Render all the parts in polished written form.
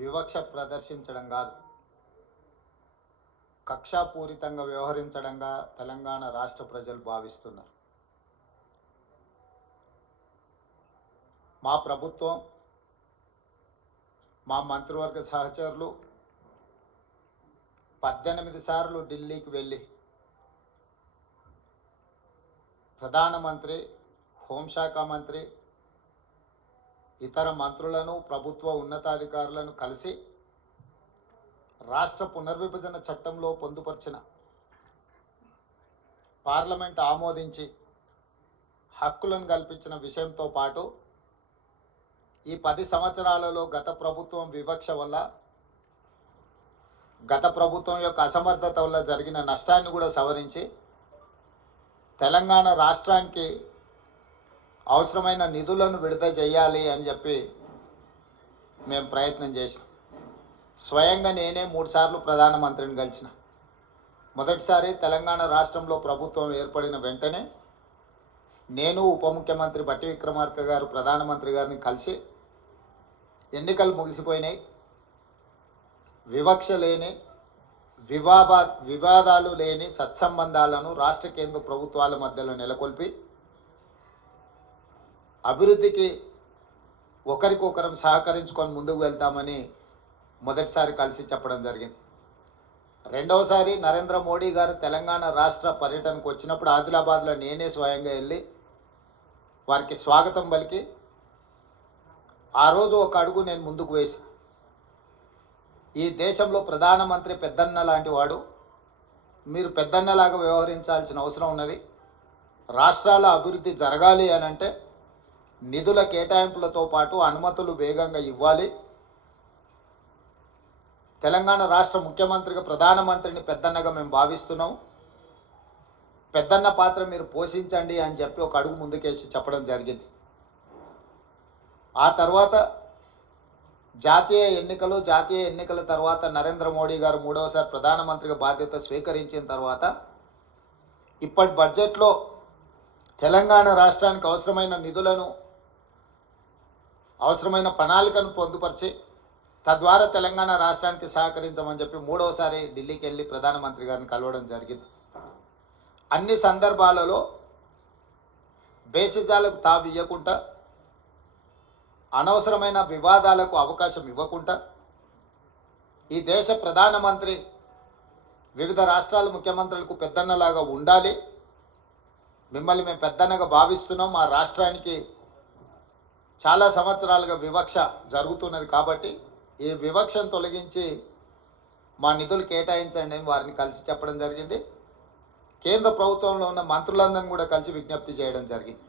వివక్ష ప్రదర్శించడం కాదు, కక్షాపూరితంగా వ్యవహరించడంగా తెలంగాణ రాష్ట్ర ప్రజలు భావిస్తున్నారు. మా ప్రభుత్వం, మా మంత్రివర్గ సహచరులు 18 సార్లు ఢిల్లీకి వెళ్ళి ప్రధానమంత్రి, హోంశాఖ మంత్రి, ఇతర మంత్రులను, ప్రభుత్వ ఉన్నతాధికారులను కలిసి రాష్ట్ర పునర్విభజన చట్టంలో పొందుపరిచిన, పార్లమెంట్ ఆమోదించి హక్కులను కల్పించిన విషయంతో పాటు ఈ 10 సంవత్సరాలలో గత ప్రభుత్వం వివక్ష వల్ల, గత ప్రభుత్వం యొక్క అసమర్థత వల్ల జరిగిన నష్టాన్ని కూడా సవరించి తెలంగాణ రాష్ట్రానికి అవసరమైన నిధులను విడుదల చేయాలి అని చెప్పి మేము ప్రయత్నం చేసినాం. స్వయంగా నేనే 3 సార్లు ప్రధానమంత్రిని కలిసిన. మొదటిసారి తెలంగాణ రాష్ట్రంలో ప్రభుత్వం ఏర్పడిన వెంటనే నేను, ఉప ముఖ్యమంత్రి బట్టి విక్రమార్క గారు ప్రధానమంత్రి గారిని కలిసి ఎన్నికలు ముగిసిపోయినాయి, వివక్ష లేని, వివాదాలు లేని సత్సంబంధాలను రాష్ట్ర కేంద్ర ప్రభుత్వాల మధ్యలో నెలకొల్పి అభివృద్ధికి ఒకరికొకరం సహకరించుకొని ముందుకు వెళ్తామని మొదటిసారి కలిసి చెప్పడం జరిగింది. రెండవసారి నరేంద్ర మోడీ గారు తెలంగాణ రాష్ట్ర పర్యటనకు వచ్చినప్పుడు ఆదిలాబాద్లో నేనే స్వయంగా వెళ్ళి వారికి స్వాగతం పలికి ఆ రోజు ఒక అడుగు నేను ముందుకు వేసి, ఈ దేశంలో ప్రధానమంత్రి పెద్దన్న లాంటి వాడు, మీరు పెద్దన్నలాగా వ్యవహరించాల్సిన అవసరం ఉన్నది. రాష్ట్రాల అభివృద్ధి జరగాలి అని అంటే నిధుల కేటాయింపులతో పాటు అనుమతులు వేగంగా ఇవ్వాలి. తెలంగాణ రాష్ట్ర ముఖ్యమంత్రిగా ప్రధానమంత్రిని పెద్దన్నగా మేము భావిస్తున్నాం. పెద్దన్న పాత్ర మీరు పోషించండి అని చెప్పి ఒక అడుగు ముందుకేసి చెప్పడం జరిగింది. ఆ తర్వాత జాతీయ ఎన్నికల తర్వాత నరేంద్ర మోడీ గారు 3వసారి ప్రధానమంత్రిగా బాధ్యత స్వీకరించిన తర్వాత ఇప్పటి బడ్జెట్లో తెలంగాణ రాష్ట్రానికి అవసరమైన నిధులను, అవసరమైన ప్రణాళికను పొందుపరిచి తద్వారా తెలంగాణ రాష్ట్రానికి సహకరించమని చెప్పి 3వసారి ఢిల్లీకి వెళ్ళి ప్రధానమంత్రి గారిని కలవడం జరిగింది. అన్ని సందర్భాలలో బేసిజాలకు తావు ఇవ్వకుండా, అనవసరమైన వివాదాలకు అవకాశం ఇవ్వకుండా, ఈ దేశ ప్రధానమంత్రి వివిధ రాష్ట్రాల ముఖ్యమంత్రులకు పెద్దన్నలాగా ఉండాలి, మిమ్మల్ని మేము పెద్దన్నగా భావిస్తున్నాం, మా రాష్ట్రానికి చాలా సంవత్సరాలుగా వివక్ష జరుగుతున్నది కాబట్టి ఈ వివక్షను తొలగించి మా నిధులు కేటాయించండి అని వారిని కలిసి చెప్పడం జరిగింది. కేంద్ర ప్రభుత్వంలో ఉన్న మంత్రులందరినీ కూడా కలిసి విజ్ఞప్తి చేయడం జరిగింది.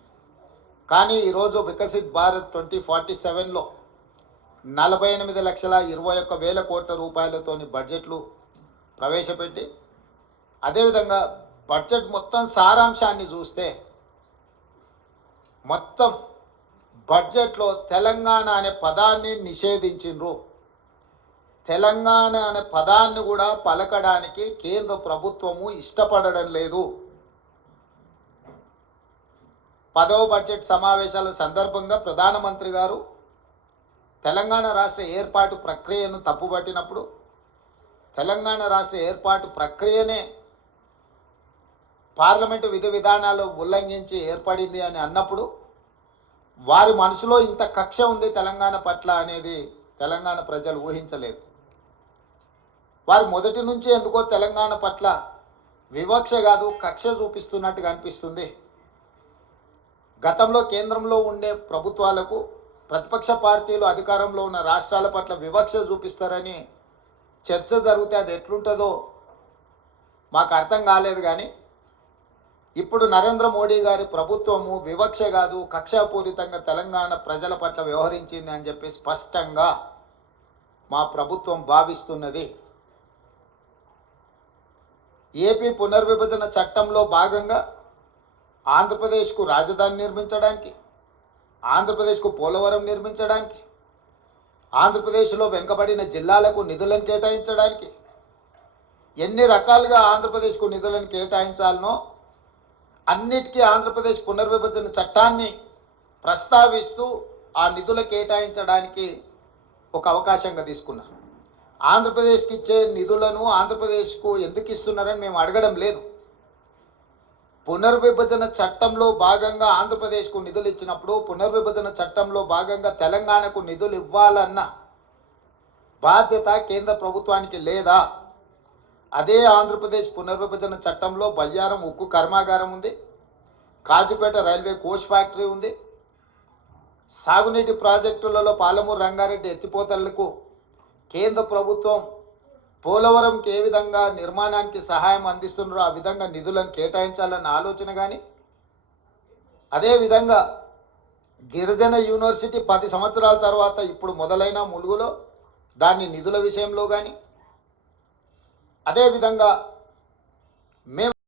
కానీ ఈరోజు వికసిత్ భారత్ 2047లో 48,21,000 కోట్ల రూపాయలతోని బడ్జెట్లు ప్రవేశపెట్టి, అదేవిధంగా బడ్జెట్ మొత్తం సారాంశాన్ని చూస్తే మొత్తం బడ్జెట్లో తెలంగాణ అనే పదాన్ని నిషేధించిండ్రు. తెలంగాణ అనే పదాన్ని కూడా పలకడానికి కేంద్ర ప్రభుత్వము ఇష్టపడడం లేదు. 10వ బడ్జెట్ సమావేశాల సందర్భంగా ప్రధానమంత్రి గారు తెలంగాణ రాష్ట్ర ఏర్పాటు ప్రక్రియను తప్పుపట్టినప్పుడు, తెలంగాణ రాష్ట్ర ఏర్పాటు ప్రక్రియనే పార్లమెంటు విధి విధానాలు ఉల్లంఘించి ఏర్పడింది అని అన్నప్పుడు వారి మనసులో ఇంత కక్ష ఉంది తెలంగాణ పట్ల అనేది తెలంగాణ ప్రజలు ఊహించలేదు. వారు మొదటి నుంచి ఎందుకో తెలంగాణ పట్ల వివక్ష కాదు, కక్ష చూపిస్తున్నట్టుగా అనిపిస్తుంది. గతంలో కేంద్రంలో ఉండే ప్రభుత్వాలకు ప్రతిపక్ష పార్టీలు అధికారంలో ఉన్న రాష్ట్రాల పట్ల వివక్ష చూపిస్తారని చర్చ జరిగితే అది ఎట్లుంటుందో మాకు అర్థం కాలేదు. కానీ ఇప్పుడు నరేంద్ర మోడీ గారి ప్రభుత్వము వివక్ష కాదు, కక్షాపూరితంగా తెలంగాణ ప్రజల పట్ల వ్యవహరించింది అని చెప్పి స్పష్టంగా మా ప్రభుత్వం భావిస్తున్నది. ఏపీ పునర్విభజన చట్టంలో భాగంగా ఆంధ్రప్రదేశ్కు రాజధాని నిర్మించడానికి, ఆంధ్రప్రదేశ్కు పోలవరం నిర్మించడానికి, ఆంధ్రప్రదేశ్లో వెనుకబడిన జిల్లాలకు నిధులను కేటాయించడానికి, ఎన్ని రకాలుగా ఆంధ్రప్రదేశ్కు నిధులను కేటాయించాలనో అన్నిటికీ ఆంధ్రప్రదేశ్ పునర్విభజన చట్టాన్ని ప్రస్తావిస్తూ ఆ నిధులు కేటాయించడానికి ఒక అవకాశంగా తీసుకున్నారు. ఆంధ్రప్రదేశ్కి ఇచ్చే నిధులను ఆంధ్రప్రదేశ్కు ఎందుకు ఇస్తున్నారని మేము అడగడం లేదు. పునర్విభజన చట్టంలో భాగంగా ఆంధ్రప్రదేశ్కు నిధులు ఇచ్చినప్పుడు పునర్విభజన చట్టంలో భాగంగా తెలంగాణకు నిధులు ఇవ్వాలన్న బాధ్యత కేంద్ర ప్రభుత్వానికి లేదా? అదే ఆంధ్రప్రదేశ్ పునర్విభజన చట్టంలో బయ్యారం ఉక్కు కర్మాగారం ఉంది, కాజీపేట రైల్వే కోచ్ ఫ్యాక్టరీ ఉంది, సాగునీటి ప్రాజెక్టులలో పాలమూరు రంగారెడ్డి ఎత్తిపోతలకు కేంద్ర ప్రభుత్వం పోలవరంకి ఏ విధంగా నిర్మాణానికి సహాయం అందిస్తున్నారో ఆ విధంగా నిధులను కేటాయించాలన్న ఆలోచన కానీ, అదేవిధంగా గిరిజన యూనివర్సిటీ 10 సంవత్సరాల తర్వాత ఇప్పుడు మొదలైన ములుగులో దాని నిధుల విషయంలో కానీ, అదేవిధంగా మేము